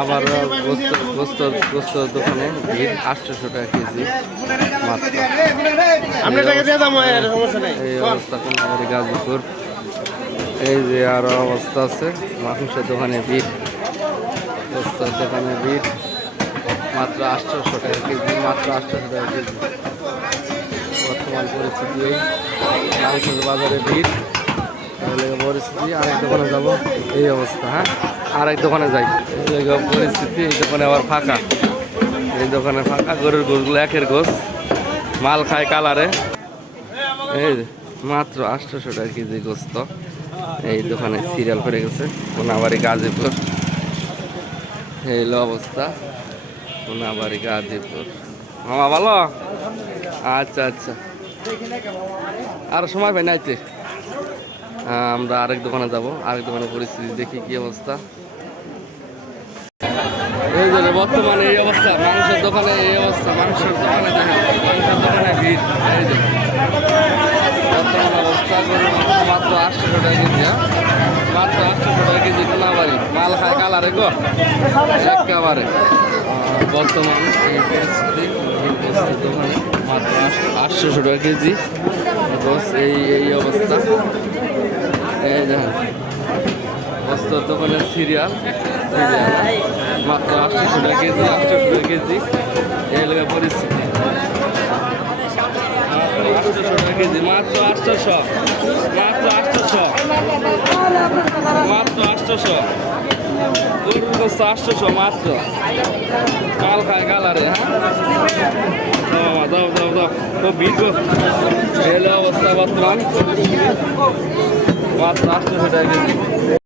আবার গোস্ত গোস্ত গোস্ত দোকানে ভিড় আটশোশো টাকা কেজি এই অবস্থা। কোনখানে গাজীপুর। এই যে আরও অবস্থা আছে মাংসের দোকানে ভিড় গোস্তের দোকানে ভিড় মাত্র আটশোশো টাকা কেজি মাত্র আটশোশো টাকা কেজি। বর্তমান পরিস্থিতি এই মাংসের বাজারে ভিড়। পরিস্থিতি আরেক দোকানে যাব এই অবস্থা হ্যাঁ? আরেক দোকানে যাই। পরিস্থিতি, এই দোকানে আবার ফাঁকা। এই দোকানে ফাঁকা, গরুর গোসগুলো একের গোস মাল খায় কালারে। এই মাত্র আটশোশো টাকা কেজি গোস্ত। এই দোকানে সিরিয়াল করে গেছে কোনাবাড়ি গাজীপুর। এই হলো অবস্থা কোনাবাড়ি গাজীপুর। মামা, ভালো? আচ্ছা আচ্ছা। আর সময় পাই নাইতে আমরা আরেক দোকানে যাব, আরেক দোকানের পরিস্থিতি দেখি কি অবস্থা। বর্তমানে এই অবস্থা মাংসের দোকানে এই অবস্থা মাংসের দোকানে দেখেন মাংসের দোকানে ভিড়, এই যে। বর্তমান অবস্থা মাত্র আটশো টাকা কেজি হ্যাঁ? মাত্র আটশো টাকা কেজি কোনাবাড়ি। মাল খায় কালারে গো, একেবারে। বর্তমান এই পরিস্থিতি এই পরিস্থিতির দোকানে মাত্র আটশো টাকা কেজি। এই এই অবস্থা। এই দেখেন বস্ত্র দোকানের সিরিয়াল। মাত্র আটশোশো টাকা কেজি আটশোশো টাকা কেজি। এই এলাকার পরিস্থিতি। আটশোশো টাকা কেজি, মাত্র আটশোশো। মাত্র আটশোশো। মাত্র আটশোশো। আটশোশো মাত্র। কাল খায় কালারে হ্যাঁ? দাও দাও দাও তো ভিড় এলো অবস্থা বর্তমান। মাত্র আটশোশো টাকা কেজি।